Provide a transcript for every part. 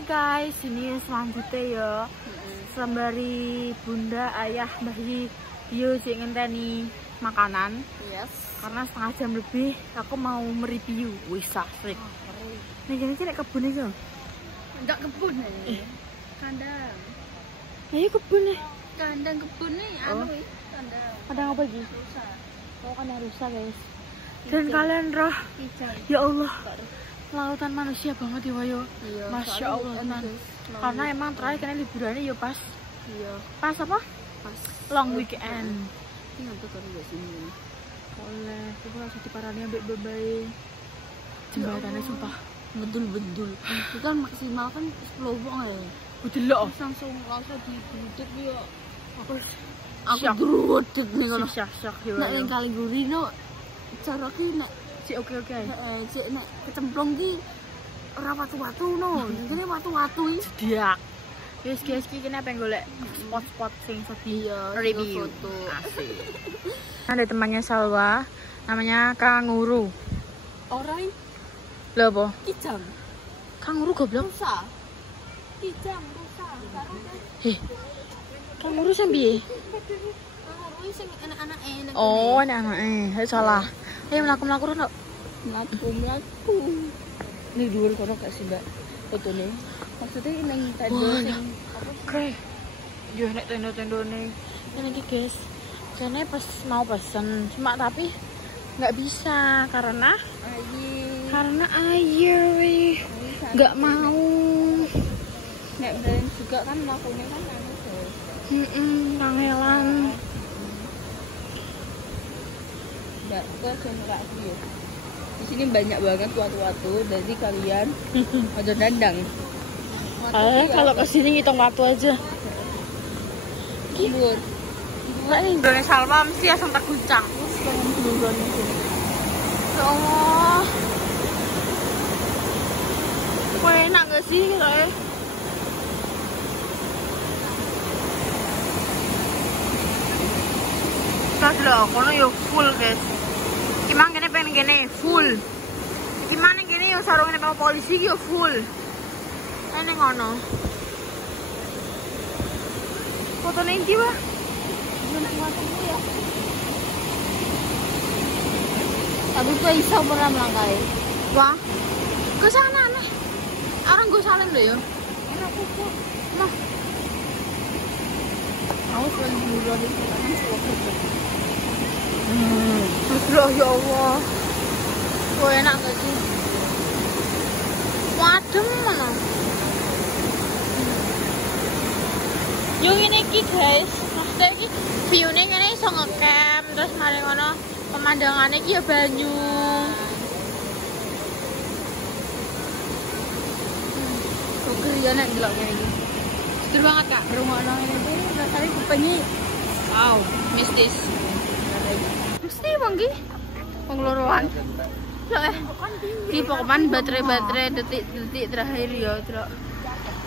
Hai guys, ini selanjutnya ya. Sembari bunda, ayah, bayi, yo cek ngenteni makanan. Yes. Karena setengah jam lebih aku mau mereview. Wih, asik. Nih gini sih kebun aja. Enggak kebun nih. Kandang. Ayo kebun nih. Kandang kebun nih, kandang. Kandang apa lagi? Rusa. Oh, kandang rusa guys. Dan kalian roh, ya Allah, lautan manusia banget ya Wayo. Iya, Masya Allah tenan. Karena emang terakhir kalian liburannya ya pas. Iya. Pas apa? Pas Long weekend. Ini ngantuk kan enggak sini. Oleh, coba langsung diparani ambek bebai. Jembatannya sumpah. Betul. Itu kan maksimal kan 10 wong ya. Betul loh. Langsung dibudek ya. Aku drudek nih ngono. Syak ya. Nek ning Kaliguri no cara ki nek oke. cek nek kecemplung ki ora watu-watu no. Jadi watu-watu iki. Dia. Guys, iki kene pengen golek spot-spot sing sedih review. Foto. Asik. Ada temannya Salwa, namanya Kanguru. Orang Lho apa? kijang. Kanguru goblok. Rusa. Kijang rusa. Kanguru sing piye? Kanguru sing anak-anake. Oh, anak-anake. Salah. Ayo mlaku-mlaku ro. Mlaku. Ini dhuwur kono gak sih, Mbak? Fotone. Maksudnya nang tenda sing apa? Oke. Yo nek tenda-tendone. Ini iki, guys. Karena pas mau pesen, cuma tapi nggak bisa karena air nggak mau. Nek brand juga kan mlakunya kan anu guys. Kangelan. Mbak, kok enggak ya. Di sini banyak banget watu-watu, jadi kalian aja dandang. Kalau kesini ngitung waktu aja. Libur. Nah, ini Indonesia Salma mesti langsung terguncang. Ya Allah. Kok enak gak sih kira-kira? Tas loh, kono yo full guys. Gimana gini pengen gini full. Gimana gini yo sarung ini sama polisi yo full. Ini ngono. Foto nanti wah. Ya. Tapi kok iso ora melangkai. Wah. Ke sana nih. Orang gue salim loh ya. Enak kok. Nah. Aku sering dulu di sana Loh ya Allah. Kok enak gak sih? Wadem mana? Yung ini ki guys, maksudnya ki view-nya ngene iso ngecamp terus mari ngono pemandangannya ki ya banyu. Kok kerian nek delok ngene iki. Seru banget Kak. Rumahno ini tuh rasanya kupingnya Wow, mistis. Mesti bang ki pengeluaran. Loh ki pokoknya baterai detik terakhir ya, Truk.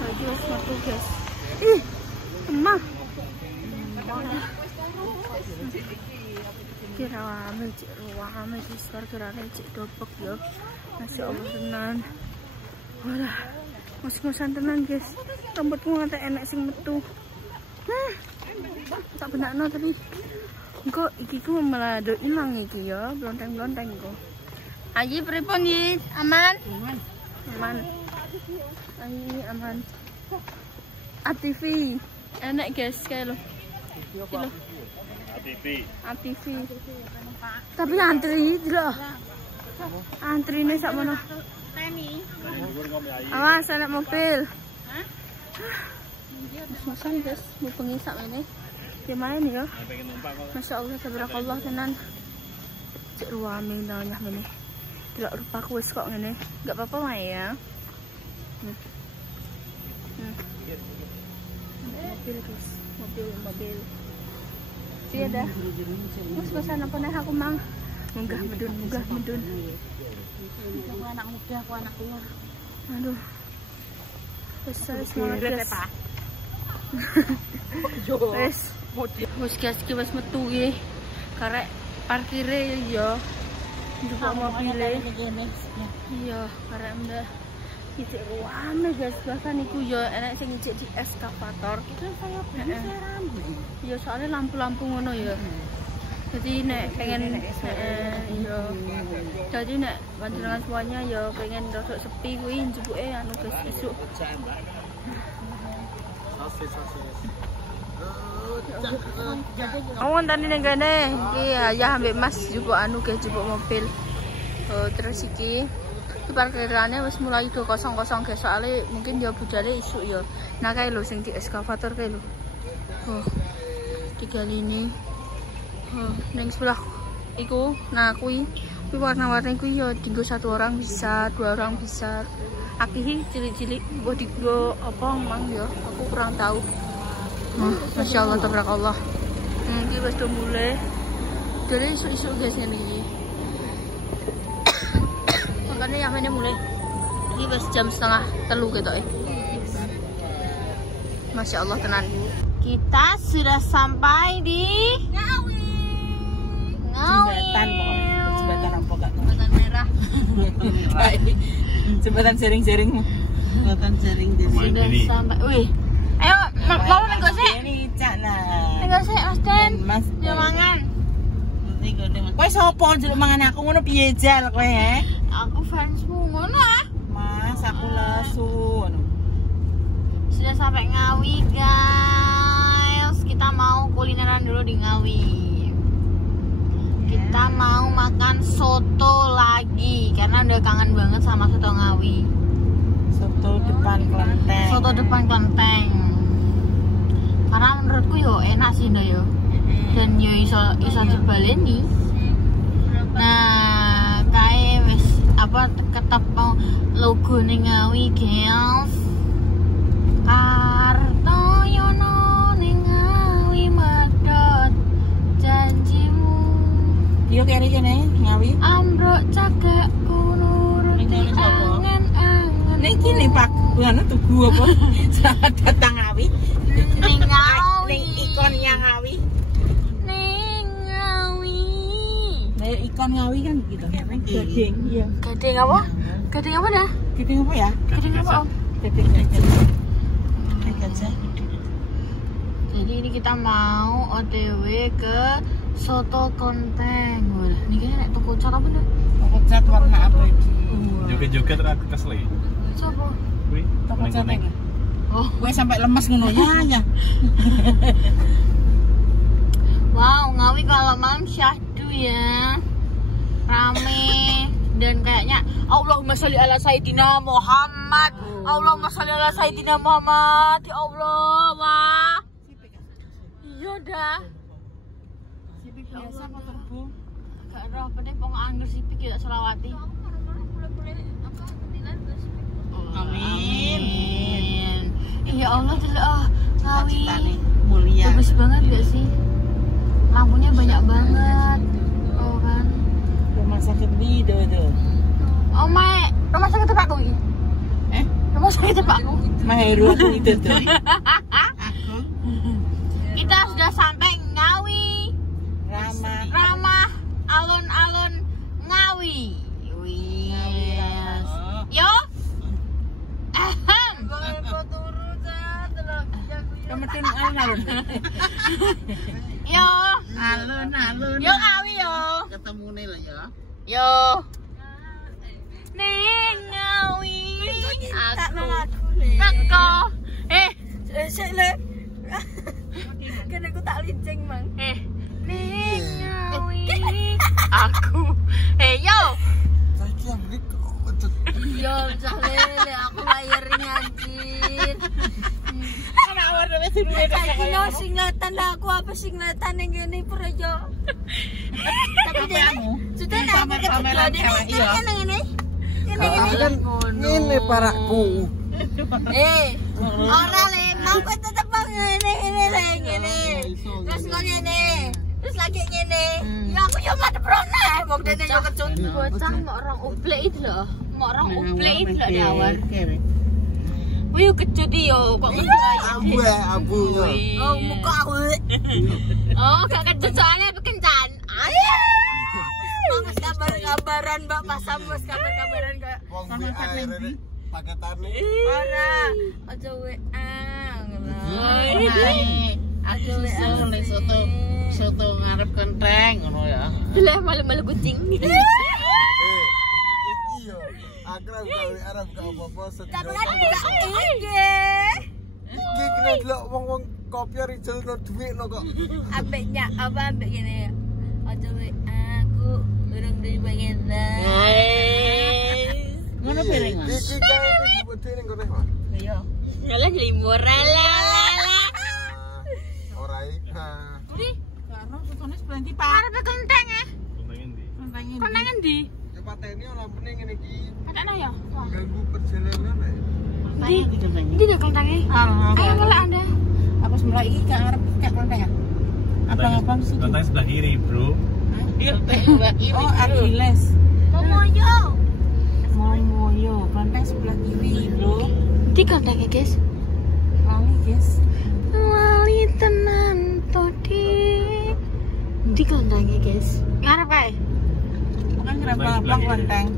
Lagi wis metu guys. Ih, emah. Kira rame sih kira cek dobek ya. Masya Allah tenan. Walah, ngos-ngosan tenan guys. Rambutku ngantek enak sing metu. Tak benakno tadi. Engko iki ku malah do ilang iki ya, blonteng-blonteng kok. Aji pripun iki? Aman? Aman. Aji aman. ATV. Enak guys kayak lo. Kilo. ATV. Tapi antri loh. Antrine sak mono. Teni. Awas anak mobil. Hah? Masan guys, mau pengisak ini. Gimana nih ya? Masya Allah, tabarakallah tenan. Cek ruame nanya ini. Tidak rupa kuis kok ini. Gak apa-apa lah ya. Mobil guys, mobil. Iya dah. Terus kesana apa nih aku mang? Munggah medun. Aku anak muda, aku anak tua. Aduh. Besar semangat guys. Wes guys, iki wis metu iki. Karek parkire ya. Njupuk mobile. Iya, karek ndak Iki rame guys, bahkan iku ya enak sing ngicik di eskavator. Itu saya beli rame. Ya soalnya lampu-lampu ngono ya. Jadi nek pengen iya. Jadi nek panjenengan semuanya ya pengen rodok sepi kuwi njupuke anu guys isuk. Awon tadi ning kene iki ayah ambek Mas njupuk anu guys njupuk mobil. Terus iki parkirannya wis mulai udah kosong-kosong guys soalnya mungkin ya budale isuk ya. Nah kae lho sing di eskavator kae lho. Tiga lini. Neng sebelah iku, nah kuwi warna-warni kuwi ya tinggal 1 orang bisa, 2 orang bisa. Akihi cilik-cilik mbok digo apa mang ya, aku kurang tahu. Masya Allah tabarakallah. Iki wis do mulai. Dari isu-isu guys ngene iki. Makanya yang ini mulai. Iki wis jam 2:30 ketoke. Masya Allah tenan. Kita sudah sampai di Ngawi. Jembatan pokoknya. Jembatan apa kak? Jembatan merah. Jembatan sharing-sharing. Jembatan sharing di sini. Sudah sampai. Wih. Ayo mau nego sih. Ini cak nah. Nego sih Mas Den. Mas. Dia mangan. Kowe sapa njaluk mangan aku ngono piye jal kowe he? Aku fansmu ngono ah. Mas, aku lesu. Sudah sampai Ngawi guys. Kita mau kulineran dulu di Ngawi. Kita mau makan soto lagi karena udah kangen banget sama soto Ngawi. Soto depan Klenteng. Soto depan Klenteng. Karena menurutku yo enak sih ndo yo. Dan yo iso dibaleni. Nah, kae wis apa ketep logo ning Ngawi guys. Kartoyono ning Ngawi medhot janjimu. Yo kene Ngawi. Ambruk cagakku nuruti angen-angen. Ning kene Pak, ngono tugu apa? Selamat datang Ngawi. Ning Ngawi. Ning ikonnya Ngawi. Ning Ngawi. Nah, ikon Ngawi kan gitu. Gading, iya. Gading apa? Gading apa dah? Gading apa ya? Gading apa? Om? Gading gajah. Jadi ini kita mau OTW ke Soto Klenteng. Wah, ini kayaknya nek toko cat apa nih? Toko cat warna abadi. Joget-joget ra kesel iki. Sopo? Kuwi Toko cat ning. Oh, gue sampai lemas ngono ya. Wow, Ngawi kalau malam syahdu ya. Rame dan kayaknya Allahumma sholli ala Sayyidina Muhammad. Allahumma sholli ala Sayyidina Muhammad. Ya Allah, wah. Iya dah. Sipik biasa apa terbang? Gak roh, penting pokok anggur sipik ya selawati. Amin. Ya Allah, Ngawi. Mulia. Bagus banget gak sih? Lampunya banyak banget. Oh kan. Rumah sakit di itu. Oh my, rumah sakit tempatku ini. Rumah sakit tempatku. Maheru aku itu tuh. Kita sudah sampai Ngawi. Ramah alun-alun Ngawi. Yes. Yo. Ahem. Kemudian alun-alun. Yo. Alun-alun. Yo Ngawi yo. Ketemu nih lah ya. Yo. Ning Ngawi. Aku. Teko. Sik le. Kan aku tak lincing, Mang. Ning Ngawi. Aku. Yo. Yo, lele aku layarin anjir. Anak warna wis duwe Kayaknya singlatan aku apa singlatan yang gini projo. Tapi dia sudah nak kecil dia kan ini. Ini parakku. Orang lain aku tetap ini. Terus ngene. Terus lagi ngene. Ya aku yo mati prone. Wong dene yo kecut. Bocah mau orang ublek itu loh. Mau orang ublek itu loh di awal. Wih kecut yo kok Abu ya. Oh muka aku. Oh gak kecut soalnya kencan. Ayo. Mas kabar-kabaran Mbak Pasam, mas kabar-kabaran gak? Wong air ini. paketane. Ora, aja WA ngono. Aja WA nek soto ngarep kenteng ngono ya. Lah malu-malu kucing. Iki yo. Akrab gawe Arab gak apa-apa sedih. Iki kena delok wong-wong kopiar ijelno dhuwit no kok. Ambeknya apa ambek gini. Aja WA aku urung duwe pengenan. Ngono piring, Mas. Iki kae wedi ning kene, Mas. Iya. Ngalah limur ala. Ora iki. Di Karo sotone sebelah Pak. arep kenteng ya. Konteng endi? Kenteng endi? Ya pateni lampune ngene iki. Patene ya. Ganggu perjalanan ae. Di kenteng. Ndi lho kentenge? Ayo ngelak Anda. Aku sebelah iki gak ngarep gak kenteng ya. Abang-abang sih. Konteng sebelah kiri, Bro. Iya, sebelah kiri. Oh, Achilles. Momoyo. Momoyo, kenteng sebelah kiri, Bro. Di kentenge, guys. Lali, guys. Lali tenan todi. Di kentenge, guys. Ngarep kae. Kan ngarep abang kenteng.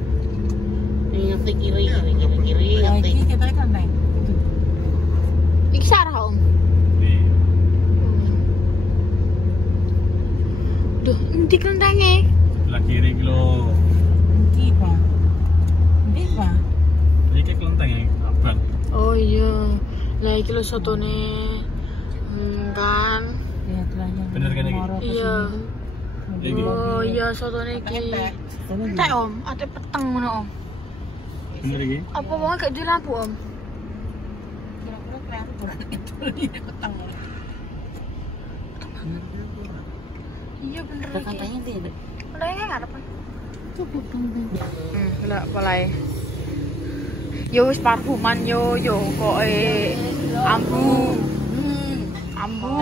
Ngerti kiri. Nah, iki kita kenteng. Iki sarah, Om. Di Duh, di kentenge. sebelah kiri iki lho. Iki, Pak. Iki, Pak. Iki kelenteng ya, abang. Oh iya. Lah iki lho sotone. Kan. Ya, telahnya. Bener kan iki? Iya. Iki. Oh iya sotone iki. Entek, Om. Ate peteng ngono, Om. Bener iki? Apa wong gak di lampu, Om? Kira-kira kreator itu ini petang. Iya bener iki. Kantanya dia. Kentenge ngarep. Lah polae. Yo wis parfuman yo kok ambu. Ambu.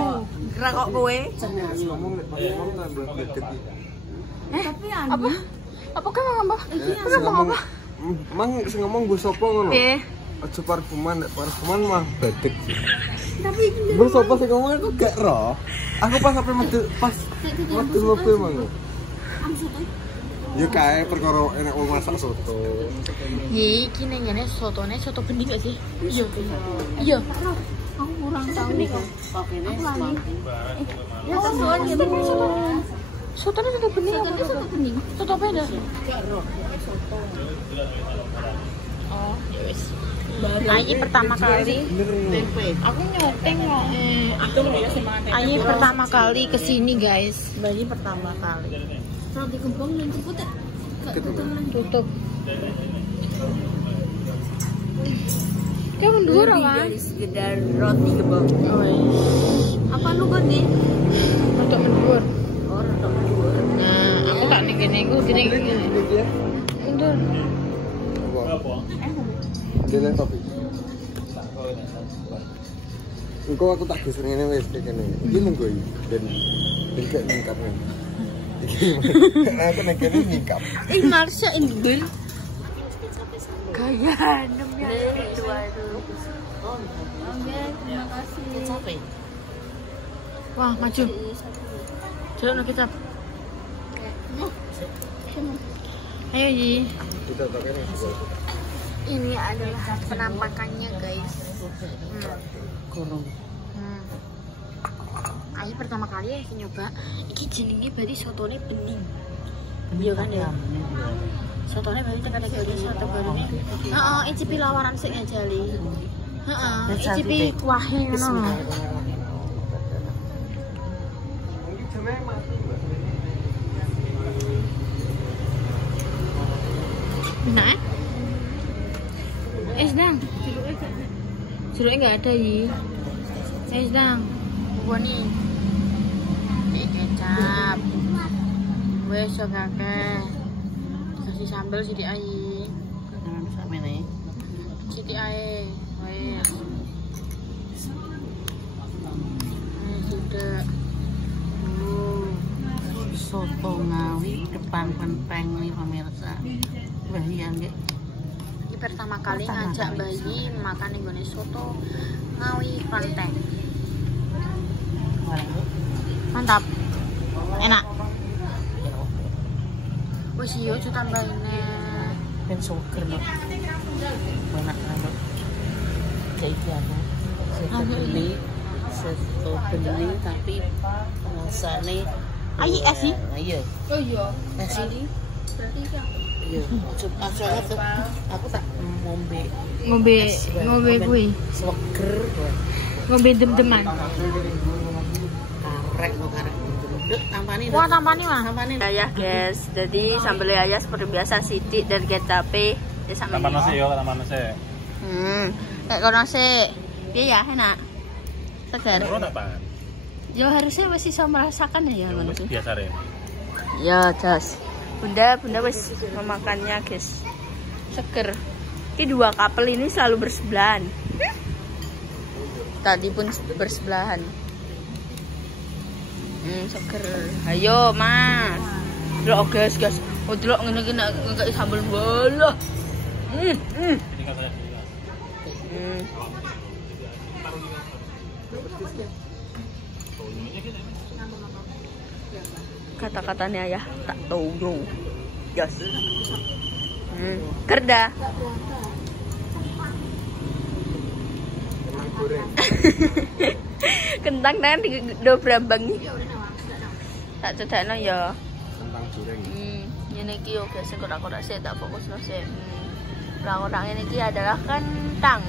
Kira kok kowe? Ngomong nek ngomong tambah gede. Tapi apa? Apa kan ngomong? Iki ngomong. Mang sing ngomong gue sapa ngono? Piye? Aja parfuman, nek parfuman mah badek. Tapi gue sapa sing ngomong aku gak roh. Aku pas sampe metu mobil mang. Ya kae perkara enak wong masak soto. Iki ning ngene sotone soto bening gak sih? Iya. Iya. Aku kurang tahu nih. Aku lali. Ya sosoan gitu. Sotone soto bening. Soto bening. Soto apa dah? Oh, ya wis. Ayi pertama kali. Aku nyoteng kok. Ayi pertama kali kesini guys. Bayi pertama kali. Roti gembong dan cepet ya. Tutup. Dia mundur apa? Sekedar roti gembong. Apa lu kan nih? Untuk mundur. Orang tak menjual. Nah, aku tak ning kene iku gini. Mundur. Apa? Dene kopi. Engko aku tak geser ngene wis kene. Iki lungguh iki ben gak ningkap. Iki nah aku nek kene ningkap. Marsha Indul. Gaya nem ya itu aduh. Oke, terima kasih. Capek. Wah, maju. Jalan kita. Ayo Yi. Kita tak kene. Ini adalah penampakannya guys. Kurung. Ayo pertama kali ya nyoba. Iki jenenge berarti sotone bening. Iya kan ya? Sotone berarti kategori soto barine. Heeh, icipi lawaran sik ngajali. Heeh, icipi kuahe ngono. Nah. Dang. Jeruknya nggak ada Yi. Dang. Apa nih? Kecap. Wes sok akeh. Kasih sambal sithik ae. Sampe nih. Sithik ae. Wes. Sudah. Soto Ngawi depan kenteng nih pemirsa. Bahian nggih. Ini pertama kali ngajak bayi makan ning gone soto Ngawi Klenteng. Mantap. Enak. Wis yo tambahin Ben suger lho. Enak. iki aku. Seto beli tapi rasane Ayo es sih. Iya. Oh iya. Es ini. Berarti kan. Iya. Asalnya tuh aku tak ngombe Ngombe kuwi. Seger. Ngombe dem-deman. Karek kok karek. Tampani. Wah, tampani mah. Tampani. Ya guys, jadi sambal ayah seperti biasa Siti dan kecapnya ya sama Tambah nasi yo, tambah nasi. Kayak kalau nasi, piye ya enak, segar. Terus apa? Yo harusnya masih bisa merasakan ya Yo, ngono wis kuwi. biasa deh. Ya jas. Bunda wis memakannya guys. Seger. Ini 2 couple ini selalu bersebelahan. Tadi pun bersebelahan. Seger. Ayo mas. Delok guys. Oh delok ngene iki nek sambal bola. Ini kan saya. Kata-katanya ya tak tahu yo. Yes. Kerda. Kentang kan di do brambang. Tak cedakno ya. Kentang goreng. Ini iki yo guys, korak-korak sih tak fokus no sih. Orang-orang ini ki adalah kentang.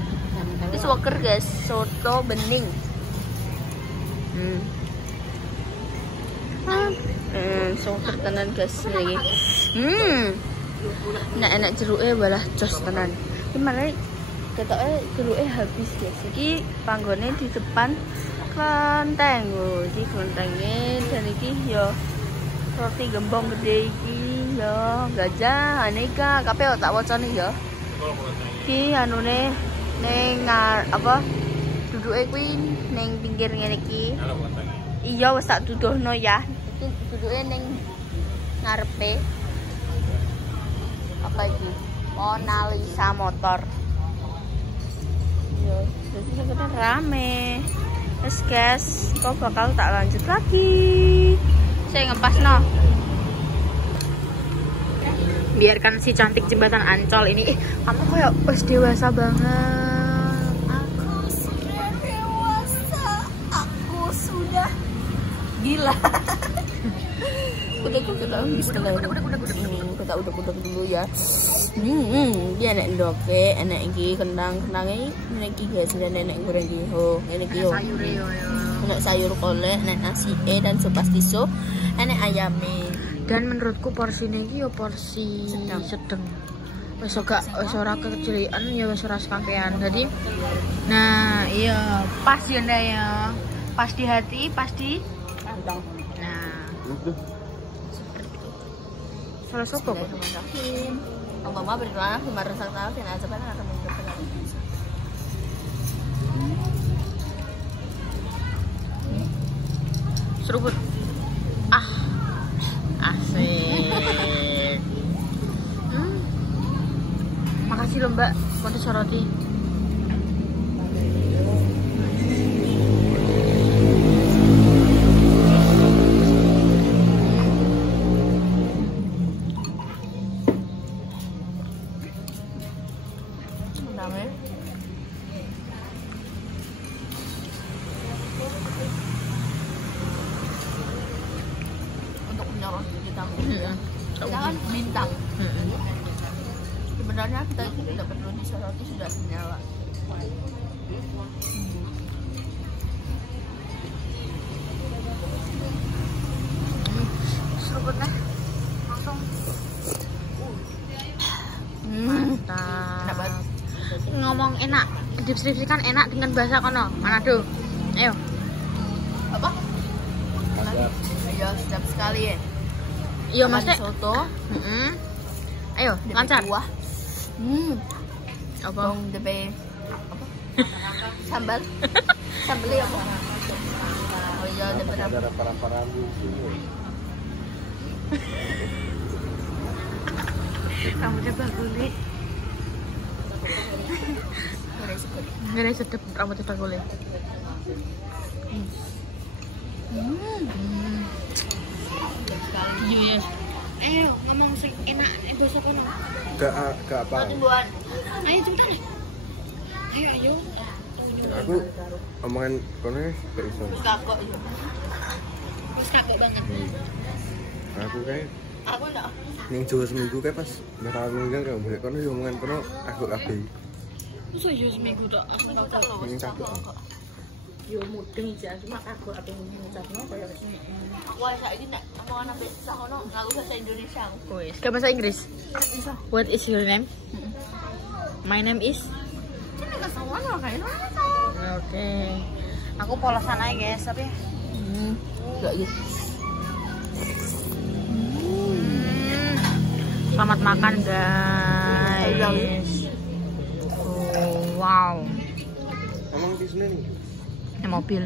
Ini swaker guys, soto bening. Swaker tenan guys ini. Enak jeruknya malah jos tenan. Ini malah ketoknya jeruknya habis guys. Iki panggone di depan kelenteng. Oh, iki kelentengnya dan iki yo roti gembong gede iki yo gajah aneka kabeh tak wacane yo. Iki anune ning apa duduke kuwi ning pinggir ngene iki. Iya wis tak duduhno ya. Iki duduke ning ngarepe. Apa iki? Mona Lisa motor. Yo, jadi sebenarnya rame. Terus guys, kok bakal tak lanjut lagi. Saya ngepas no. Biarkan si cantik jembatan Ancol ini. Kamu kayak wes dewasa banget. Aku sudah dewasa. Aku sudah gila. Udah dulu ya. Dia enak ndoke, enak iki kentang-kentangnya enak iki guys, dan enak goreng iki. Oh, enak iki yo. Enak sayur kolek, enak nasi dan sopas tisu, enak ayame. Dan menurutku porsinya iki yo porsi sedang. Wis ora kecilian ya wis ora kakean. Jadi nah, iya pas ya ndak ya. Pas di hati, pas di kantong. Nah, salah sopo kok teman-teman. Mama berdoa kemarin sang tahu dan aja akan mengucapkan seruput. Asik. Makasih loh Mbak Montessori. Untuk menyorot kita kan bintang. Sebenarnya kita tidak perlu disoroti, sudah menyala. Seruputnya langsung mantap. Ngomong enak, deskripsikan enak dengan bahasa kono Manado. Ayo. Apa? Ayo, sedap sekali ya. Iya mas soto. Ayo, lancar. Wah. Apa? Bong depe. Apa? Sambal. Sambelnya apa? Oh iya, depe. Ada para-paramu. Rambutnya bagule. Ngeri sedep rambutnya bagule. Iya. Ayo ngomong sing enak basa kono. Gak apa. Ayo cepetan. Ayo. Aku omongan kono gak iso. Wis kagok yo. Wis kagok banget. Aku kayak Aku enggak. ning Jawa seminggu kayak pas bakal ninggal kayak mbek kono yo omongan kono aku kabeh. Masa yo seminggu tok aku tau tak. Ning cakep. Yo mudeng jan cuma kagok apa ngucapno kaya wis. Aku ae saiki nek omongan ambek sakono ngaku bahasa Indonesia. Wes. Gak bahasa Inggris. What is your name? My name is. Oke. Aku polosan aja guys, tapi. Enggak gitu. Selamat makan guys. Oh, wow. Emang di sini nih. Ini mobil.